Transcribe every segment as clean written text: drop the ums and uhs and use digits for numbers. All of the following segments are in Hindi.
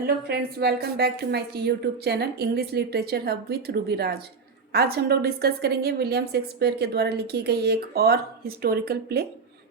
Hello friends, welcome back to my YouTube channel English literature hub with Ruby Raj. आज हम लोग डिस्कस करेंगे विलियम शेक्सपियर के द्वारा लिखी गई एक और historical play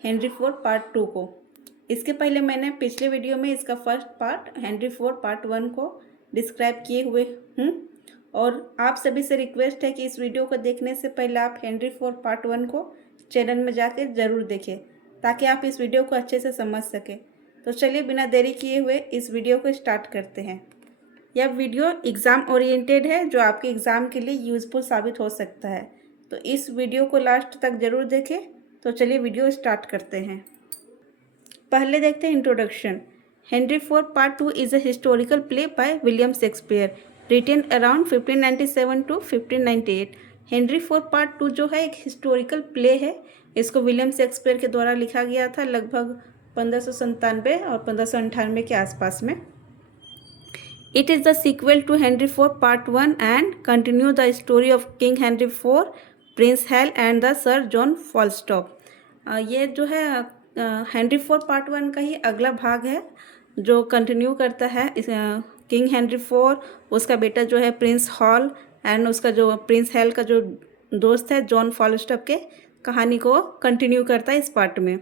Henry four part 2 को। इसके पहले मैंने पिछले वीडियो में इसका first part Henry four part 1 को डिस्क्राइब किए हुए हूँ और आप सभी से रिक्वेस्ट है कि इस वीडियो को देखने से पहले आप हेनरी फोर पार्ट 1 को चैनल में जाकर ज़रूर देखें ताकि आप इस वीडियो को अच्छे से समझ सकें। तो चलिए बिना देरी किए हुए इस वीडियो को स्टार्ट करते हैं। यह वीडियो एग्ज़ाम ओरिएंटेड है जो आपके एग्ज़ाम के लिए यूज़फुल साबित हो सकता है, तो इस वीडियो को लास्ट तक ज़रूर देखें। तो चलिए वीडियो स्टार्ट करते हैं। पहले देखते हैं introduction. Henry four part 2 is a historical play by William Shakespeare written around 1597 to 1598। Henry four part 2 जो है एक हिस्टोरिकल प्ले है। इसको विलियम शेक्सपियर के द्वारा लिखा गया था लगभग 1597 और 1598 के आसपास में। It is the sequel to Henry four part 1 and continue the story of king Henry four, prince Hal and the sir John Falstaff. ये जो है हेनरी फोर पार्ट 1 का ही अगला भाग है जो कंटिन्यू करता है इस किंग हेनरी फोर, उसका बेटा जो है प्रिंस हॉल एंड उसका जो प्रिंस हेल का जो दोस्त है जॉन फॉलस्टॉप के कहानी को कंटिन्यू करता है इस पार्ट में।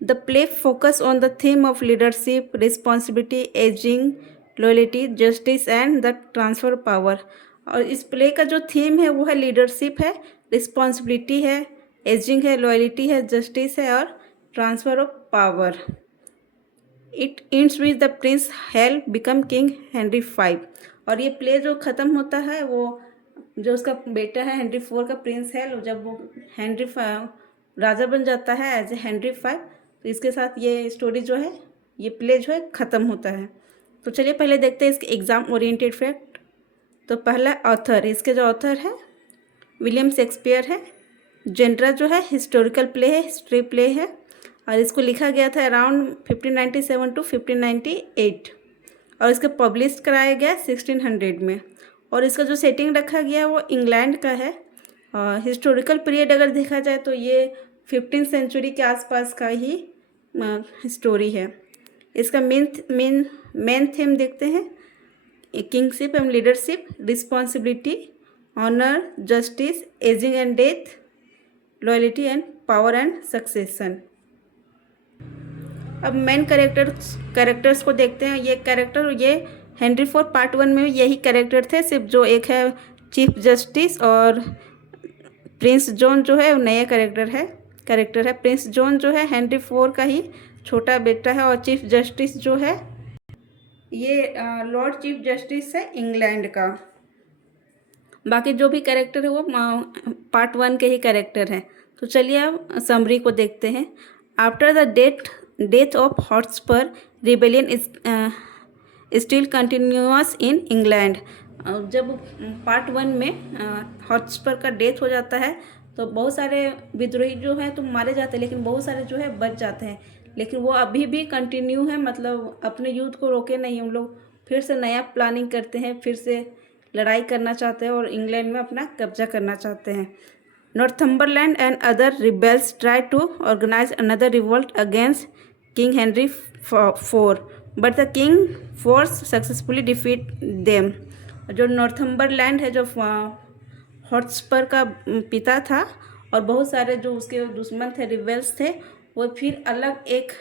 The play focus on the theme of leadership, responsibility, aging, loyalty, justice and the transfer of power। और इस प्ले का जो थीम है वो है लीडरशिप है, रिस्पॉन्सिबिलिटी है, एजिंग है, लॉयल्टी है, जस्टिस है और transfer of power. It ends with the Prince hello become King Henry 5। और ये प्ले जो ख़त्म होता है वो जो उसका बेटा है हेनरी 4 का प्रिंस हेल, जब वो हेनरी राजा बन जाता है एज ए हेनरी 5, तो इसके साथ ये स्टोरी जो है ये प्ले जो है ख़त्म होता है। तो चलिए पहले देखते हैं इसके एग्ज़ाम ओरिएंटेड फैक्ट। तो पहला ऑथर, इसके जो ऑथर है विलियम शेक्सपियर है। जेंड्रा जो है हिस्टोरिकल प्ले है, हिस्ट्री प्ले है और इसको लिखा गया था अराउंड 1597 टू 1598 और इसको पब्लिश कराया गया 1600 में। और इसका जो सेटिंग रखा गया वो इंग्लैंड का है। हिस्टोरिकल पीरियड अगर देखा जाए तो ये 15th सेंचुरी के आसपास का ही स्टोरी है। इसका मेन थीम देखते हैं, kingship and leadership, responsibility, honour, justice, ageing and death, loyalty and power and succession. अब मेन कैरेक्टर्स को देखते हैं। ये हेनरी फोर पार्ट 1 में यही कैरेक्टर थे, सिर्फ जो एक है चीफ जस्टिस और प्रिंस जॉन जो है नया कैरेक्टर है। प्रिंस जॉन जो है हेनरी 4 का ही छोटा बेटा है और चीफ जस्टिस जो है ये लॉर्ड चीफ जस्टिस है इंग्लैंड का। बाकी जो भी कैरेक्टर है वो पार्ट 1 के ही कैरेक्टर हैं। तो चलिए अब समरी को देखते हैं। After the death of Hotspur, rebellion is still continuous in England. जब पार्ट 1 में हॉटस्पर का डेथ हो जाता है तो बहुत सारे विद्रोही जो हैं तो मारे जाते हैं, लेकिन बहुत सारे जो है बच जाते हैं। लेकिन वो अभी भी कंटिन्यू है, मतलब अपने युद्ध को रोके नहीं। उन लोग फिर से नया प्लानिंग करते हैं, फिर से लड़ाई करना चाहते हैं और इंग्लैंड में अपना कब्जा करना चाहते हैं। Northumberland and other rebels try to organise another revolt against King Henry 4 but the king forces successfully defeat them. जो नॉर्थम्बरलैंड है जो हॉटस्पर का पिता था और बहुत सारे जो उसके दुश्मन थे, रिबेल्स थे, वो फिर अलग एक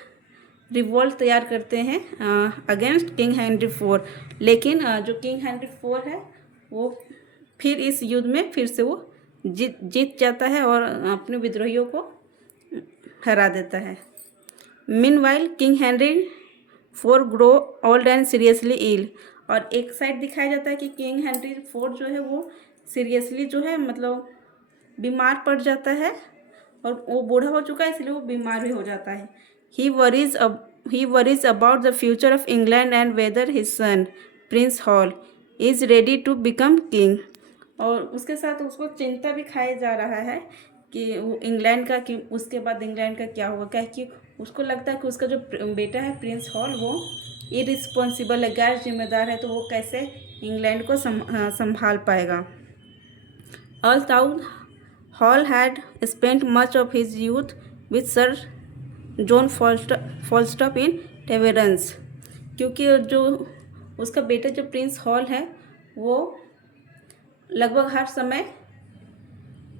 रिवोल्ट तैयार करते हैं अगेंस्ट किंग हेनरी 4। लेकिन जो किंग हेनरी 4 है वो फिर इस युद्ध में फिर से वो जीत जाता है और अपने विद्रोहियों को हरा देता है। Meanwhile King Henry 4 grow old and seriously ill. और एक साइड दिखाया जाता है कि किंग हेनरी 4 जो है वो सीरियसली जो है मतलब बीमार पड़ जाता है और वो बूढ़ा हो चुका है, इसलिए वो बीमार भी हो जाता है। He worries about the future of England and whether his son prince Hal is ready to become king. और उसके साथ उसको चिंता भी खाया जा रहा है कि वो इंग्लैंड का, कि उसके बाद इंग्लैंड का क्या होगा। क्या कि उसको लगता है कि उसका जो बेटा है प्रिंस हॉल वो इरिस्पॉन्सिबल है, गैर जिम्मेदार है, तो वो कैसे इंग्लैंड को संभाल पाएगा। Although Hall had spent much of his youth with Sir John Falstaff in taverns, क्योंकि जो उसका बेटा जो प्रिंस हॉल है वो लगभग हर समय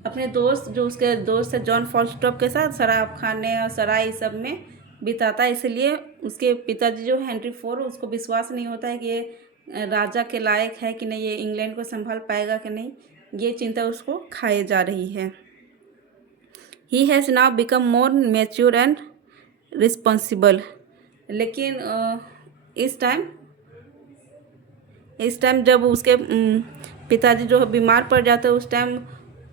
अपने दोस्त जो उसके दोस्त है जॉन फॉलस्टॉप के साथ शराब खाने और सराय सब में बिताता है। इसलिए उसके पिताजी जो हेनरी फोर उसको विश्वास नहीं होता है कि ये राजा के लायक है कि नहीं, ये इंग्लैंड को संभाल पाएगा कि नहीं, ये चिंता उसको खाए जा रही है। He has now become more mature and responsible. लेकिन इस टाइम जब उसके पिताजी जो बीमार पड़ जाते हैं उस टाइम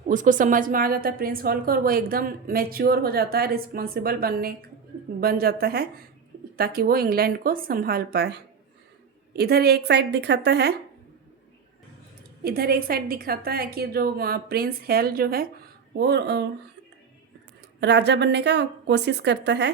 उसको समझ में आ जाता है प्रिंस हॉल को, और वो एकदम मैच्योर हो जाता है, रिस्पॉन्सिबल बन जाता है ताकि वो इंग्लैंड को संभाल पाए। इधर एक साइड दिखाता है कि जो प्रिंस हेल जो है वो राजा बनने का कोशिश करता है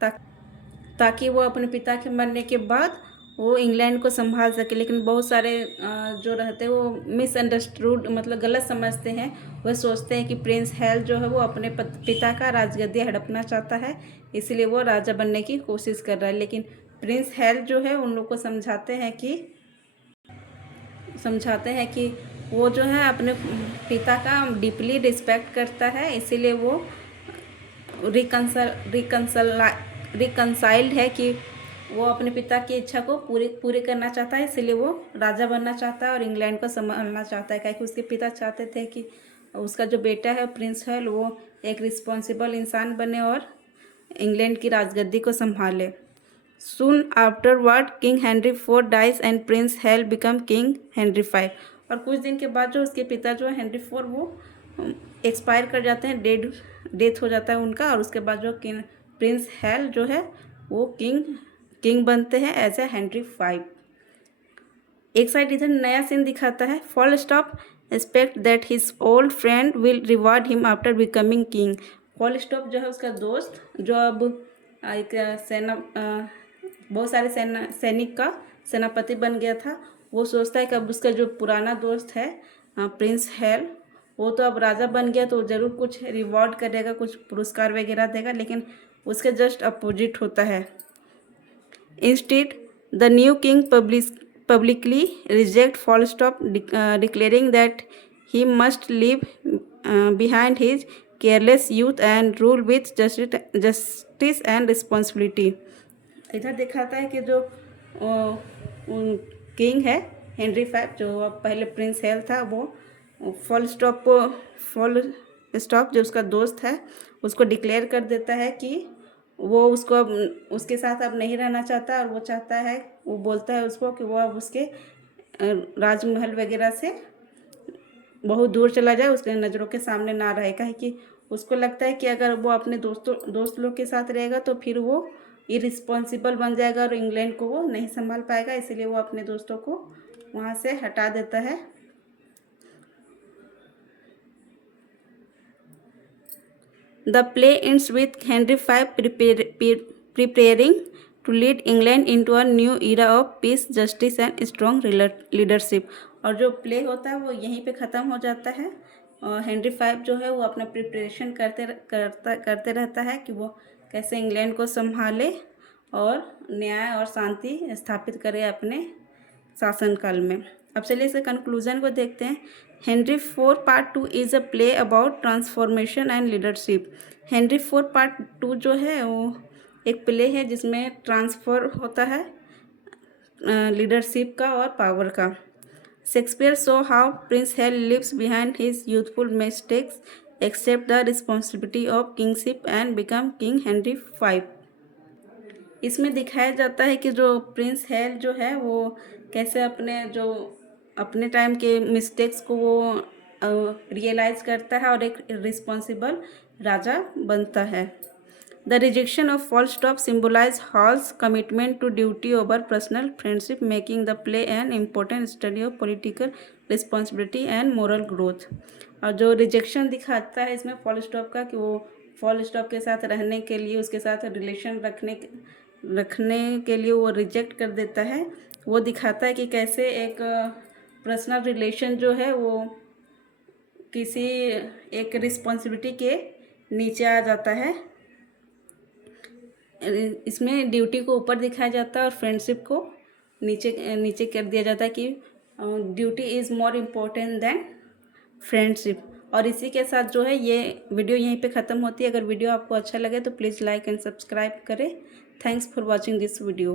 ताकि वो अपने पिता के मरने के बाद वो इंग्लैंड को संभाल सके। लेकिन बहुत सारे जो रहते हैं वो मिसअंडरस्टूड मतलब गलत समझते हैं। वह सोचते हैं कि प्रिंस हेल जो है वो अपने पिता का राजगद्दी हड़पना चाहता है, इसलिए वो राजा बनने की कोशिश कर रहा है। लेकिन प्रिंस हेल जो है उन लोग को समझाते हैं कि वो जो है अपने पिता का डीपली रिस्पेक्ट करता है, इसीलिए वो रिकंसाइल्ड है कि वो अपने पिता की इच्छा को पूरी करना चाहता है, इसलिए वो राजा बनना चाहता है और इंग्लैंड को संभालना चाहता है। क्योंकि उसके पिता चाहते थे कि उसका जो बेटा है प्रिंस हेल वो एक रिस्पॉन्सिबल इंसान बने और इंग्लैंड की राजगद्दी को संभाले। Soon afterward, King Henry IV dies and Prince Hal become King Henry V। और कुछ दिन के बाद जो उसके पिता जो हेनरी फोर वो एक्सपायर कर जाते हैं, डेथ हो जाता है उनका, और उसके बाद जो प्रिंस हेल जो है वो किंग बनते हैं एज ए हेनरी V। एक साइड इधर नया सीन दिखाता है। Falstaff expect that his old friend will reward him after becoming king. Falstaff जो है उसका दोस्त जो अब एक बहुत सारे सैनिक का सेनापति बन गया था, वो सोचता है कि अब उसका जो पुराना दोस्त है प्रिंस हेल वो तो अब राजा बन गया तो ज़रूर कुछ रिवॉर्ड करेगा, कुछ पुरस्कार वगैरह देगा। लेकिन उसके जस्ट अपोजिट होता है। Instead the new king publicly reject Falstaff, declaring that he must leave behind his careless youth and rule with justice and responsibility। इधर दिखाता है कि जो किंग है हेनरी V जो पहले प्रिंस हेल था वो फॉलस्टॉप जो उसका दोस्त है उसको डिक्लेयर कर देता है कि वो उसको अब उसके साथ अब नहीं रहना चाहता, और वो बोलता है उसको कि वो अब उसके राजमहल वगैरह से बहुत दूर चला जाए, उसके नज़रों के सामने ना रहे। कि उसको लगता है कि अगर वो अपने दोस्त लोग के साथ रहेगा तो फिर वो इरिस्पॉन्सिबल बन जाएगा और इंग्लैंड को वो नहीं संभाल पाएगा, इसलिए वो अपने दोस्तों को वहाँ से हटा देता है। The play ends with Henry V preparing to lead England into a new era of peace, justice and strong leadership। और जो प्ले होता है वो यहीं पे ख़त्म हो जाता है। और हेनरी V जो है वो अपना प्रिपरेशन करते रहता है कि वो कैसे इंग्लैंड को संभाले और न्याय और शांति स्थापित करे अपने शासनकाल में। अब चलिए इसके कंक्लूजन को देखते हैं। Henry IV part 2 is a play about transformation and leadership. Henry IV part 2 जो है वो एक प्ले है जिसमें ट्रांसफर होता है लीडरशिप का और पावर का। Shakespeare show how Prince Hal leaves behind his youthful mistakes, accept the responsibility of kingship and become King Henry V। इसमें दिखाया जाता है कि जो प्रिंस हेल जो है वो कैसे अपने टाइम के मिस्टेक्स को वो रियलाइज़ करता है और एक रिस्पॉन्सिबल राजा बनता है। The rejection of Falstaff symbolize Hal's commitment to duty over personal friendship, making the play an important study of political responsibility and moral growth. और जो रिजेक्शन दिखाता है इसमें फॉलस्टॉप का कि वो फॉलस्टॉप के साथ रहने के लिए उसके साथ रिलेशन रखने के लिए वो रिजेक्ट कर देता है, वो दिखाता है कि कैसे एक पर्सनल रिलेशन जो है वो किसी एक रिस्पॉन्सिबिलिटी के नीचे आ जाता है। इसमें ड्यूटी को ऊपर दिखाया जाता है और फ्रेंडशिप को नीचे नीचे कर दिया जाता है कि duty is more important then friendship. और इसी के साथ जो है ये वीडियो यहीं पे ख़त्म होती है। अगर वीडियो आपको अच्छा लगे तो प्लीज़ लाइक एंड सब्सक्राइब करें। Thanks for watching this video.